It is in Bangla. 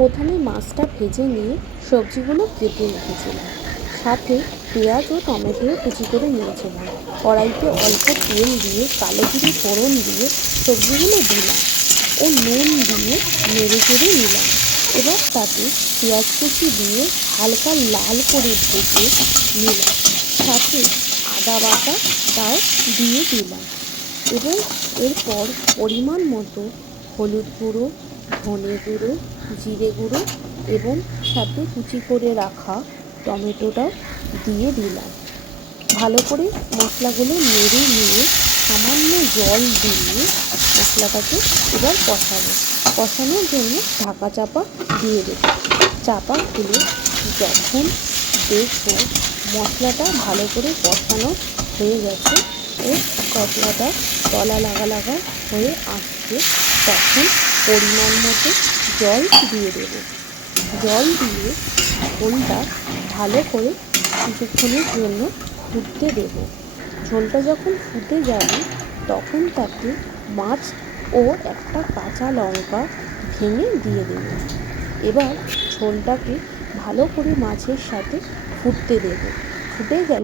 প্রথমে মাছটা ভেজে নিয়ে সবজিগুলো কেটে রেখেছিলাম সাথে পেঁয়াজ ও টমেটো কুচি করে নিয়েছিলাম কড়াইতে অল্প তেল দিয়ে কালো জিরে ফোড়ন দিয়ে সবজিগুলো দিলাম ও নুন দিয়ে নেড়ে চেড়ে নিলাম। এবার তাতে পেঁয়াজ কুচি দিয়ে হালকা লাল করে ভেজে নিলাম। সাথে আদা বাটা তাও দিয়ে দিলাম। এবং এরপর পরিমাণ মতো হলুদ গুঁড়ো, ধনে গুঁড়ো, জিরে গুঁড়ো এবং সাথে কুচি করে রাখা টমেটোটাও দিয়ে দিলাম। ভালো করে মশলাগুলো নেড়ে নিয়ে সামান্য জল দিয়ে মশলাটাকে এবার কষাবো। কষানোর জন্য ঢাকা চাপা দিয়ে দেবো। চাপা খুলে যখন দেখব মশলাটা ভালো করে কষানো হয়ে গেছে ও মশলাটা তলা লাগা লাগা হয়ে আসছে তখন পরিমাণ মতো জল দিয়ে দেবো। জল দিয়ে ঝোলটা ভালো করে কিছুক্ষণের জন্য ফুটতে দেব। ঝোলটা যখন ফুটে যাবে, তখন তাতে মাছ ও একটা কাঁচা লঙ্কা ভেঙে দিয়ে দেব। এবার ঝোলটাকে ভালো করে মাছের সাথে ফুটতে দেব। ফুটে গেলে